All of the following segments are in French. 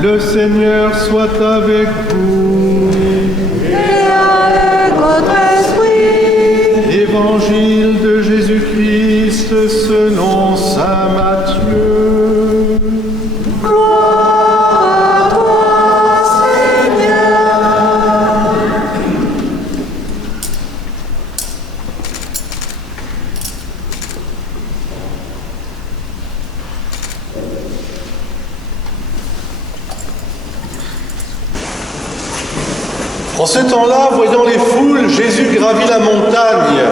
Le Seigneur soit avec vous. Et avec votre esprit. Évangile de Jésus-Christ selon saint Matthieu. Gloire à toi, Seigneur. En ce temps-là, voyant les foules, Jésus gravit la montagne.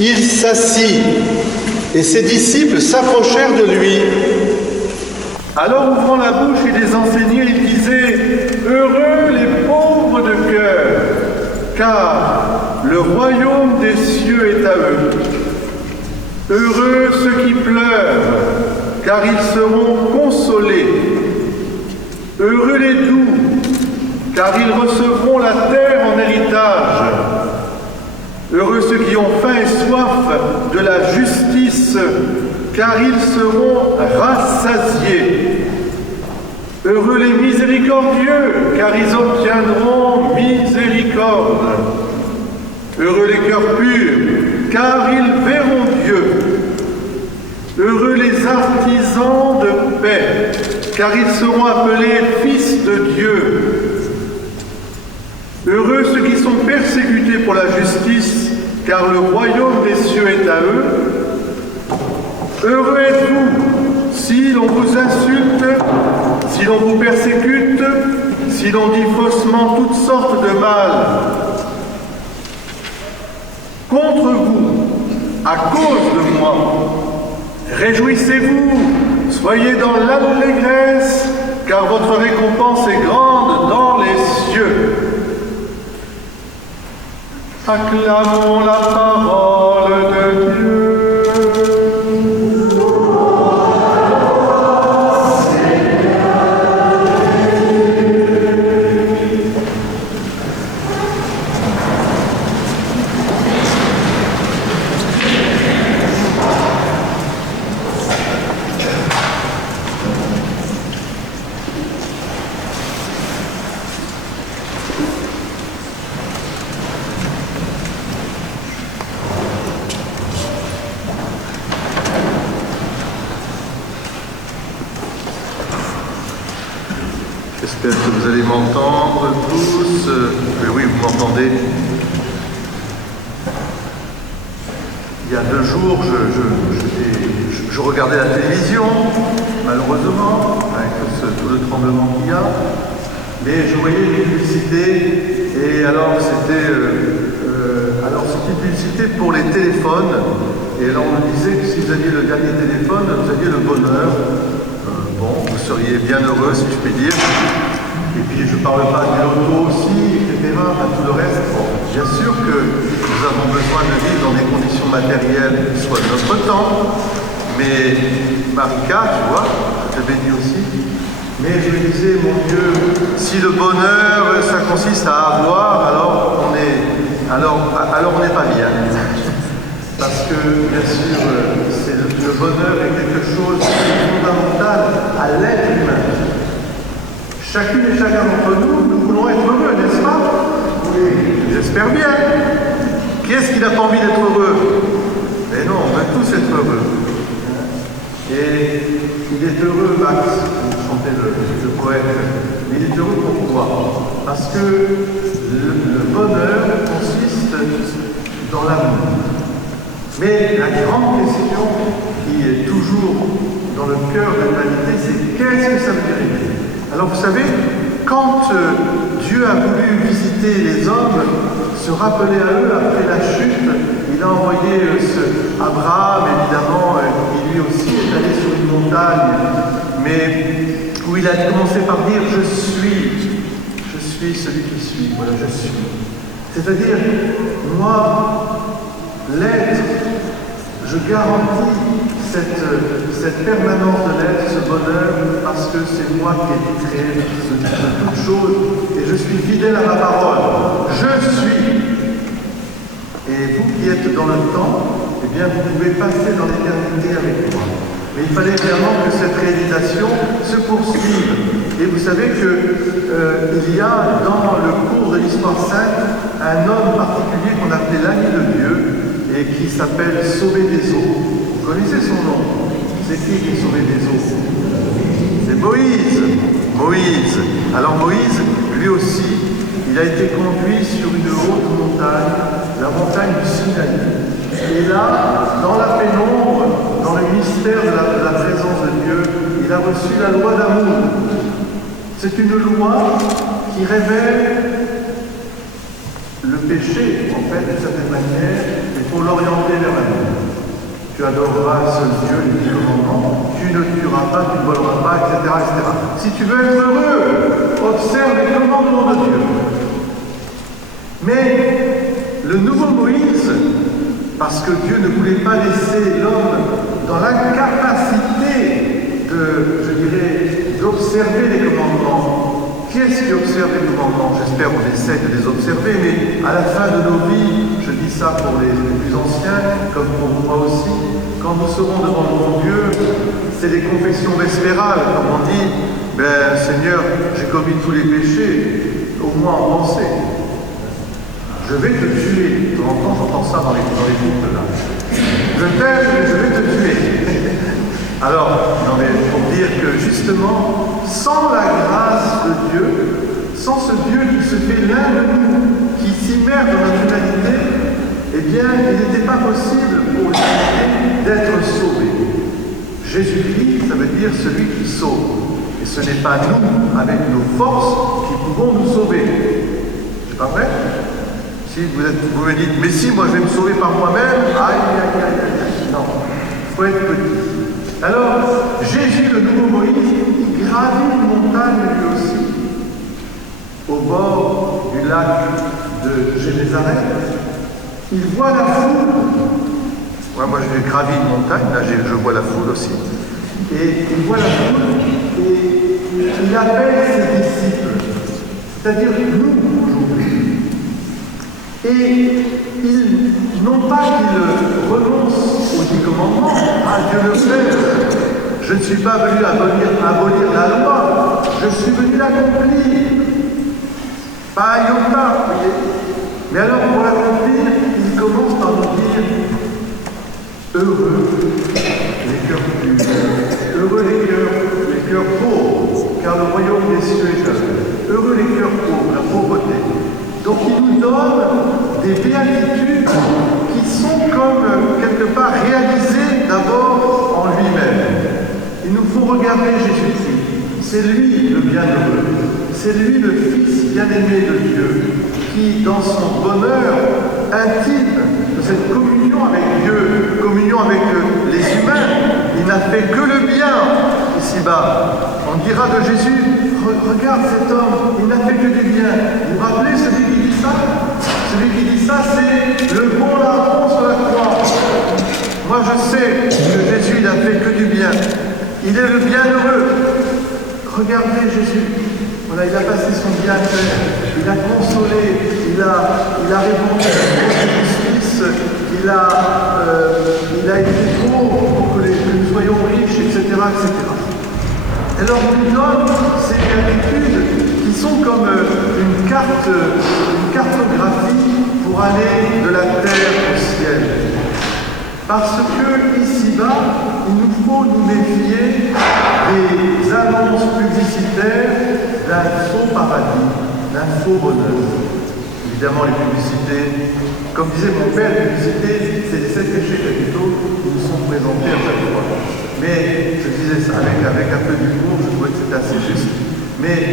Il s'assit et ses disciples s'approchèrent de lui. Alors, ouvrant la bouche, il les enseignait, il disait « Heureux les pauvres de cœur, car le royaume des cieux est à eux. Heureux ceux qui pleurent, car ils seront consolés. Heureux les doux, car ils recevront la terre en héritage. Heureux ceux qui ont faim et soif de la justice, car ils seront rassasiés. Heureux les miséricordieux, car ils obtiendront miséricorde. Heureux les cœurs purs, car ils verront Dieu. Heureux les artisans de paix, car ils seront appelés fils de Dieu. Heureux ceux qui sont persécutés pour la justice, car le royaume des cieux est à eux. Heureux êtes-vous si l'on vous insulte, si l'on vous persécute, si l'on dit faussement toutes sortes de mal contre vous, à cause de moi. Réjouissez-vous, soyez dans l'allégresse, car votre récompense est grande dans les cieux. Acclamons la parole de Dieu. J'espère que vous allez m'entendre tous. Oui, vous m'entendez. Il y a 2 jours, je regardais la télévision, malheureusement, avec tout le tremblement qu'il y a. Mais je voyais une publicité, et alors c'était une publicité pour les téléphones. Et alors on me disait que si vous aviez le dernier téléphone, vous aviez le bonheur. Bon, vous seriez bien heureux, si je puis dire. Et puis, je ne parle pas du loto aussi, etc., tout le reste. Bon, bien sûr que nous avons besoin de vivre dans des conditions matérielles qui soient de notre temps. Mais, Marika, tu vois, je te bénis aussi. Mais je me disais, mon Dieu, si le bonheur, ça consiste à avoir, alors on n'est pas bien. Parce que, bien sûr, le bonheur est quelque chose de fondamental à l'être humain. Chacune et chacun d'entre nous, nous voulons être heureux, n'est-ce pas? Oui, j'espère bien. Qui est-ce qui n'a pas envie d'être heureux? Mais non, on veut tous être heureux. Et il est heureux, Max, comme chantait le poète, mais il est heureux pourquoi? Parce que le bonheur consiste dans l'amour. Mais la grande question qui est toujours dans le cœur de l'humanité, c'est qu'est-ce que ça veut dire aimer? Alors vous savez, quand Dieu a voulu visiter les hommes, se rappeler à eux après la chute, il a envoyé Abraham, évidemment, qui lui aussi est allé sur une montagne, mais où il a commencé par dire « Je suis celui qui suis, voilà, je suis ». C'est-à-dire, moi, l'être, je garantis cette permanence de l'être, ce bonheur, parce que c'est moi qui ai créé toutes choses, et je suis fidèle à ma parole. Je suis. Et vous qui êtes dans le temps, eh bien vous pouvez passer dans l'éternité avec moi. Mais il fallait évidemment que cette réalisation se poursuive. vous savez qu'il y a dans le cours de l'histoire sainte un homme particulier qu'on appelait l'ami de Dieu et qui s'appelle Sauvé des eaux. Vous connaissez son nom? C'est qui est sauvé des eaux? C'est Moïse. Moïse. Alors Moïse, lui aussi, il a été conduit sur une haute montagne, la montagne du Sinaï. Et là, dans la pénombre, dans le mystère de la présence de Dieu, il a reçu la loi d'amour. C'est une loi qui révèle le péché, en fait, d'une certaine manière, et pour l'orienter vers l'amour. Tu adoreras un seul Dieu, les 10 commandements, tu ne tueras pas, tu ne voleras pas, etc., etc. Si tu veux être heureux, observe les commandements de Dieu. Mais le nouveau Moïse, parce que Dieu ne voulait pas laisser l'homme dans l'incapacité d'observer les commandements. Qui est-ce qui observe les commandements? J'espère qu'on essaie de les observer, mais à la fin de nos vies, je dis ça pour les plus anciens, comme pour moi aussi, quand nous serons devant le bon Dieu, c'est des confessions vespérales, comme on dit, ben Seigneur, j'ai commis tous les péchés, au moins en pensée. Je vais te tuer. De temps en temps, j'entends ça dans les couples là. Je t'aime, mais je vais te tuer. Alors, non mais pour dire que justement, sans la grâce de Dieu, sans ce Dieu qui se fait l'un de nous, qui s'immerge dans notre humanité, eh bien, il n'était pas possible pour l'humanité d'être sauvé. Jésus-Christ, ça veut dire celui qui sauve. Et ce n'est pas nous, avec nos forces, qui pouvons nous sauver. C'est pas vrai? Si vous me dites, mais si, moi je vais me sauver par moi-même, aïe, non, il faut être petit. Alors, Jésus, le nouveau Moïse, il gravit une montagne lui aussi, au bord du lac de Génézareth. Il voit la foule. Ouais, moi j'ai gravi une montagne, là je vois la foule aussi. Et il voit la foule et il appelle ses disciples, c'est-à-dire nous aujourd'hui. Et non pas qu'il renonce aux 10 commandements, à Dieu le Père. Je ne suis pas venu abolir la loi, je suis venu l'accomplir. Pas à iota, vous voyez. Mais alors pour l'accomplir, il commence par nous dire heureux les cœurs purs, heureux les cœurs pauvres, car le royaume des cieux est à eux. Heureux les cœurs pauvres, la pauvreté. Donc il nous donne des béatitudes qui sont comme quelque part réalisées d'abord en lui-même. Il nous faut regarder Jésus-Christ. C'est lui le bienheureux. C'est lui le Fils bien-aimé de Dieu qui, dans son bonheur intime de cette communion avec Dieu, communion avec les humains, il n'a fait que le bien ici-bas. On dira de Jésus, regarde cet homme, il n'a fait que du bien. Vous vous rappelez celui qui dit ça? Celui qui dit ça, c'est le bon larron sur la croix. Moi je sais que Jésus n'a fait que du bien. Il est le bienheureux. Regardez Jésus. Voilà, il a passé son bien à faire. Il a consolé. Il a répondu à la justice. Il a été pauvre pour que nous soyons riches, etc., etc. Alors il nous donne ces béatitudes qui sont comme une cartographie pour aller de la terre au ciel. Parce que ici-bas, il nous faut nous méfier des annonces publicitaires d'un faux paradis, d'un faux bonheur. Évidemment, les publicités, comme disait mon père, les publicités, c'est les 7 péchés capitaux qui nous sont présentés à chaque fois. Mais je disais ça avec un peu d'humour, je trouvais que c'était assez juste. Mais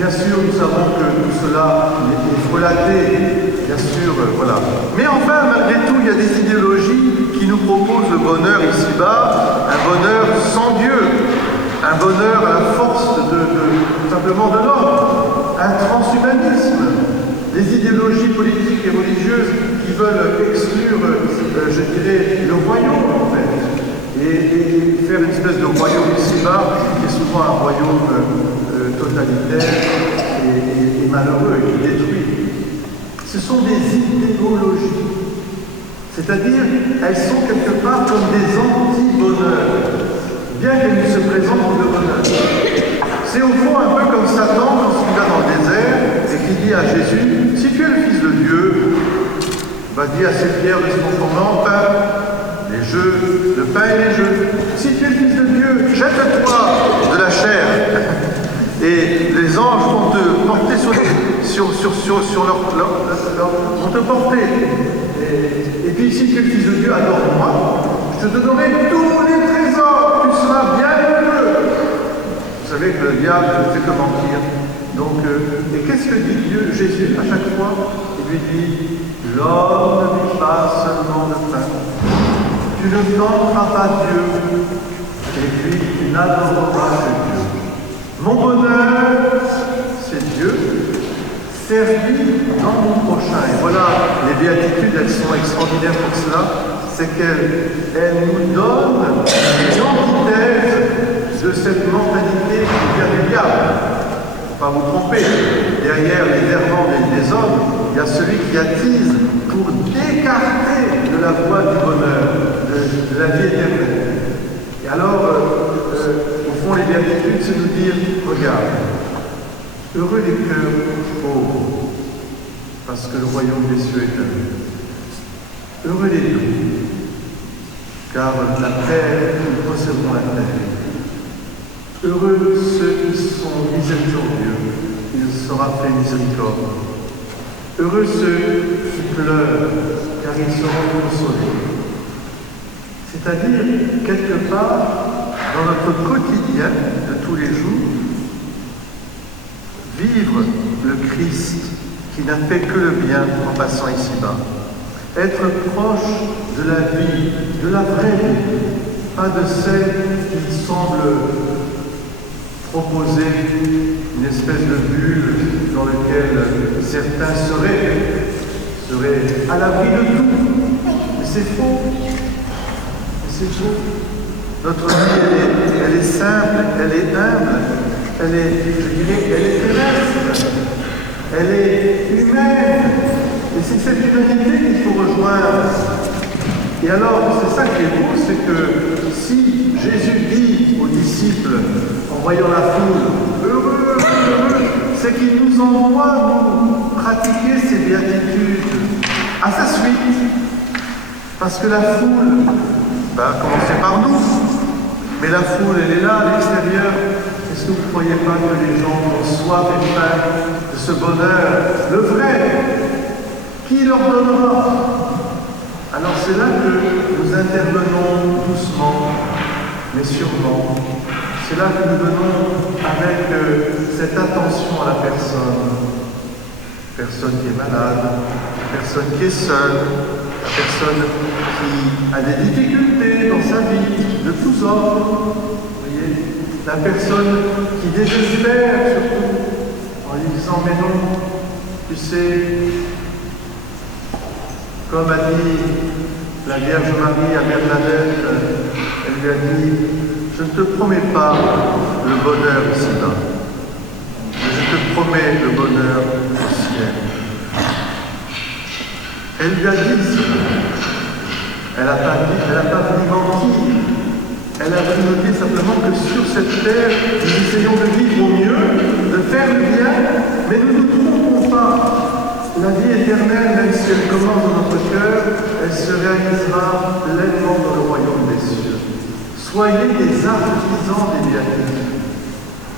bien sûr, nous savons que tout cela est relaté, bien sûr, voilà. Mais enfin, malgré tout, il y a des idéologies qui nous proposent le bonheur ici-bas, un bonheur sans Dieu, un bonheur à la force simplement de l'homme, un transhumanisme, des idéologies politiques et religieuses qui veulent exclure, je dirais, le royaume en fait. Et faire une espèce de royaume ici-bas, qui est souvent un royaume totalitaire et malheureux et qui détruit. Ce sont des idéologies. C'est-à-dire, elles sont quelque part comme des anti-bonheurs, bien qu'elles ne se présentent que de bonheur. C'est au fond un peu comme Jésus, si tu es le Fils de Dieu, va dire à ces pierres de se transformer en pain, les jeux, le pain et les jeux. Si tu es le Fils de Dieu, jette-toi de la chair. Et les anges vont te porter sur leur vont te porter. Et puis si tu es le Fils de Dieu, adore-moi, je te donnerai tous les trésors, tu seras bien heureux. Vous savez que le diable ne fait que mentir. Donc, et qu'est-ce que dit Dieu, Jésus, à chaque fois? Il lui dit, l'homme ne vit pas seulement de pain. Tu ne tenteras pas Dieu, et puis tu n'adoreras que Dieu. Mon bonheur, c'est Dieu, servi dans mon prochain. Et voilà, les béatitudes, elles sont extraordinaires pour cela, c'est qu'elles nous donnent l'antithèse de cette mentalité qui vient du diable. Pas vous tromper, derrière les errements des hommes, il y a celui qui attise pour t'écarter de la voie du bonheur, de la vie éternelle. Et alors, au fond, les béatitudes, c'est nous dire, regarde, heureux les cœurs pauvres, parce que le royaume des cieux est à eux. Heureux les doux, car la terre, nous posséderons la terre. Heureux ceux qui sont miséricordieux, il sera fait miséricorde. Heureux ceux qui pleurent, car ils seront consolés. C'est-à-dire, quelque part, dans notre quotidien de tous les jours, vivre le Christ qui n'a fait que le bien en passant ici-bas. Être proche de la vie, de la vraie vie, pas de celle qui semble proposer une espèce de bulle dans laquelle certains seraient à l'abri de tout. Mais c'est faux. C'est faux. Notre vie, elle est simple, elle est humble, elle est, je dirais, elle est terrestre, elle est humaine. Et c'est cette humanité qu'il faut rejoindre. Et alors, c'est ça qui est beau, c'est que si Jésus dit aux disciples, en voyant la foule, heureux, heureux, c'est qu'il nous envoie nous pratiquer ces béatitudes à sa suite. Parce que la foule, va commencer par nous, mais la foule, elle est là à l'extérieur. Est-ce que vous ne croyez pas que les gens ont soif et faim de ce bonheur, le vrai, qui leur donnera? Alors c'est là que nous intervenons doucement, mais sûrement. C'est là que nous venons avec cette attention à la personne. Personne qui est malade, personne qui est seule, la personne qui a des difficultés dans sa vie, de tous ordres. Vous voyez, la personne qui désespère surtout, en lui disant, mais non, tu sais, comme a dit la Vierge Marie à Bernadette, elle lui a dit, je ne te promets pas le bonheur ici-bas, mais je te promets le bonheur au ciel. Elle lui a dit cela. Elle n'a pas voulu mentir. Elle a voulu nous dire simplement que sur cette terre, nous essayons de vivre au mieux, de faire le bien, mais ne nous trompons pas. La vie éternelle, même si elle commence dans notre cœur, elle se réalisera pleinement dans le royaume des cieux. Soyez des artisans des béatitudes.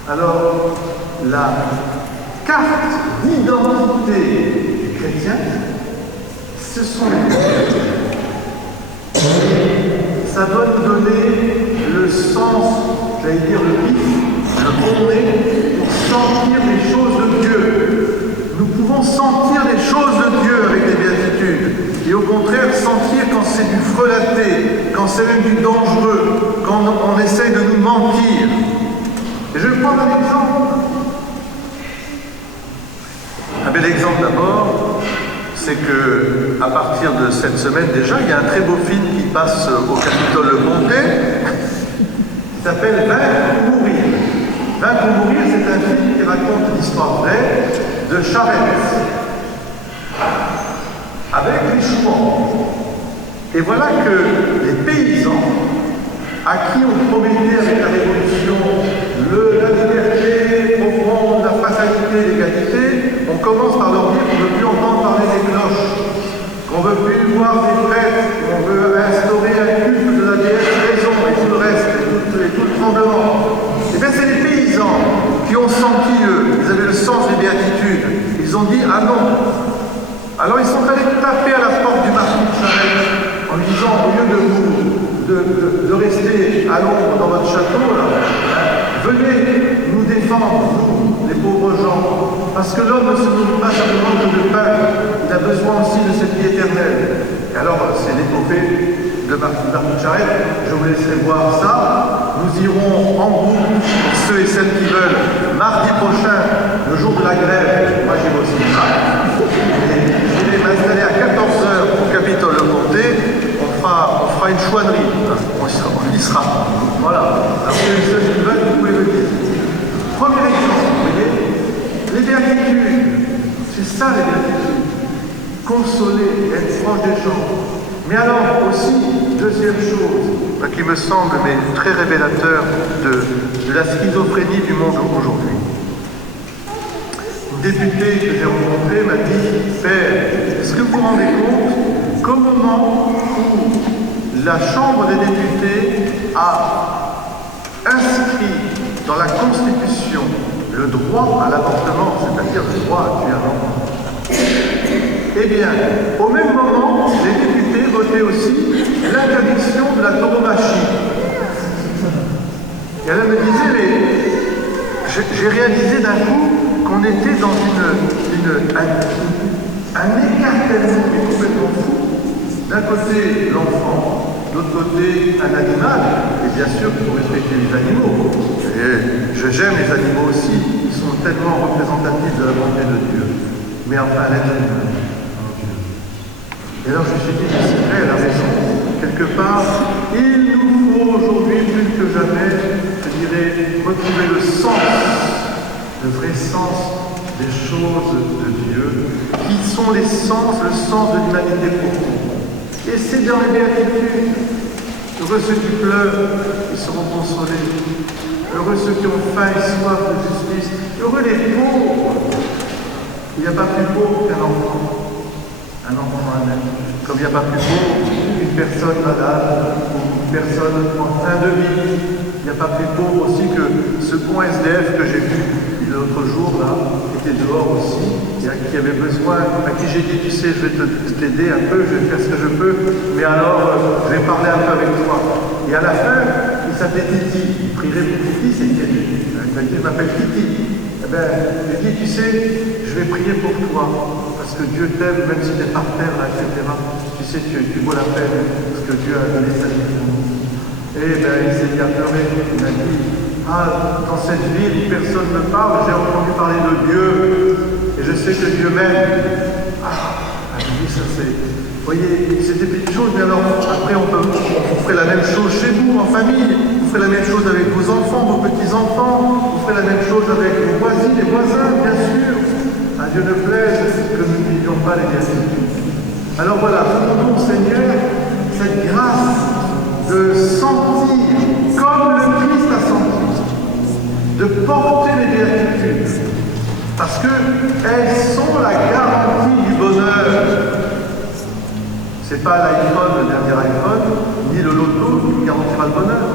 Alors, la carte d'identité des chrétiens, ce sont les béatitudes. Ça doit nous donner le sens, j'allais dire le pif, le bon nez, pour sentir les choses de Dieu. Nous pouvons sentir les choses de Dieu avec les béatitudes. Et au contraire, sentir quand c'est du frelaté, quand c'est même du dangereux, quand on essaye de nous mentir. Et je vais prendre un exemple. Un bel exemple d'abord, c'est que à partir de cette semaine déjà, il y a un très beau film qui passe au Capitole Le Comté, qui s'appelle Vaincre ou mourir. Vaincre ou mourir, c'est un film qui raconte l'histoire vraie de Charette, avec les Chouans. Et voilà que les paysans, à qui on promettait avec la Révolution la liberté profonde, la fraternité, l'égalité, on commence par leur sens des béatitudes. Ils ont dit « Ah non ». Alors ils sont allés taper à la porte du marquis de Charette en lui disant « Au lieu de rester à l'ombre dans votre château, là, venez nous défendre, nous, les pauvres gens, parce que l'homme ne se nourrit pas simplement que de pain, il a besoin aussi de cette vie éternelle. » Et alors, c'est l'épopée de Marquis de Charette, je vous laisserai voir ça. Nous irons en groupe, ceux et celles qui veulent, mardi prochain, le jour de la grève, moi j'y vais aussi, j'irai m'installer à 14h au Capitole-le-Comté, on fera une chouannerie, on y sera. Voilà, alors ceux qui veulent, vous pouvez le dire. Premier exemple, vous voyez, les béatitudes, c'est ça les béatitudes. Consoler, être proche des gens. Mais alors aussi, deuxième chose, qui me semble mais très révélateur de la schizophrénie du monde aujourd'hui. Une députée que j'ai rencontrée m'a dit « Père, est-ce que vous vous rendez compte qu'au moment où la Chambre des députés a inscrit dans la Constitution le droit à l'avortement, c'est-à-dire le droit à tuer un enfant, eh bien, au même moment, les députés votaient aussi l'interdiction de la tauromachie. Et elle me disait, mais j'ai réalisé d'un coup qu'on était dans un écartèlement complètement fou. D'un côté, l'enfant, de l'autre côté, un animal, et bien sûr, il faut respecter les animaux. Et j'aime les animaux aussi, ils sont tellement représentatifs de la bonté de Dieu. Mais enfin, l'être humain. Et alors je me suis dit, mais c'est vrai, elle a raison. Quelque part, il nous faut aujourd'hui plus que jamais, je dirais, retrouver le sens, le vrai sens des choses de Dieu, qui sont les sens, le sens de l'humanité profonde. Et c'est dans les béatitudes. Heureux ceux qui pleurent, ils seront consolés. Heureux ceux qui ont faim et soif de justice. Heureux les pauvres. Il n'y a pas plus pauvre qu'un enfant. Un enfant un-même. Comme il n'y a pas plus pauvre qu'une personne malade ou une personne en fin de vie. Il n'y a pas plus pauvre aussi que ce bon SDF que j'ai vu l'autre jour là, qui était dehors aussi, et qui avait besoin, à qui j'ai dit, tu sais, je vais t'aider un peu, je vais faire ce que je peux, mais alors je vais parler un peu avec toi. Et à la fin, il s'appelait Titi. Il prierait pour Titi, c'est qui? Il m'a dit, je m'appelle Titi. Eh bien, il dit, tu sais, je vais prier pour toi, parce que Dieu t'aime, même si tu es par terre, là, etc. Tu sais, tu vaux la peine, parce que Dieu a donné sa vie pour nous. Et bien, il s'est mis à pleurer, il m'a dit, ah, dans cette ville, personne ne parle, j'ai entendu parler de Dieu, et je sais que Dieu m'aime. Ah, je dis, ça c'est... Vous voyez, c'est des petites choses, mais alors, après, on ferait la même chose chez vous, en famille, vous ferez la même chose avec vos enfants, vos petits-enfants, vous ferez la même chose avec vos voisins, les voisins, bien sûr. À Dieu ne plaise que nous ne vivions pas les béatitudes. Alors voilà, demandons au Seigneur cette grâce de sentir comme le Christ a senti, de porter les béatitudes, parce qu'elles sont la garantie du bonheur. Ce n'est pas l'iPhone, le dernier iPhone, ni le loto qui garantira le bonheur.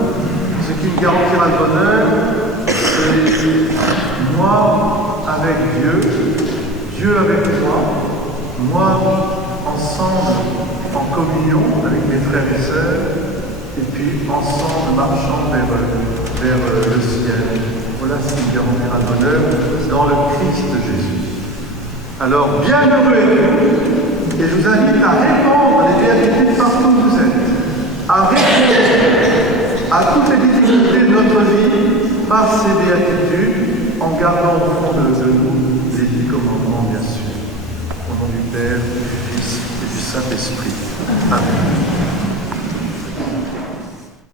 Ce qui me garantira le bonheur, c'est moi avec Dieu, Dieu avec moi ensemble en communion avec mes frères et sœurs, et puis ensemble marchant vers le ciel. Voilà ce qui garantira le bonheur dans le Christ Jésus. Alors, bienheureux êtes-vous, et je vous invite à répandre les béatitudes partout où vous êtes, à répondre à toutes les difficultés de notre vie par ces béatitudes, en gardant au fond de nous les 10 commandements, bien sûr. Au nom du Père, du Fils et du Saint-Esprit. Amen.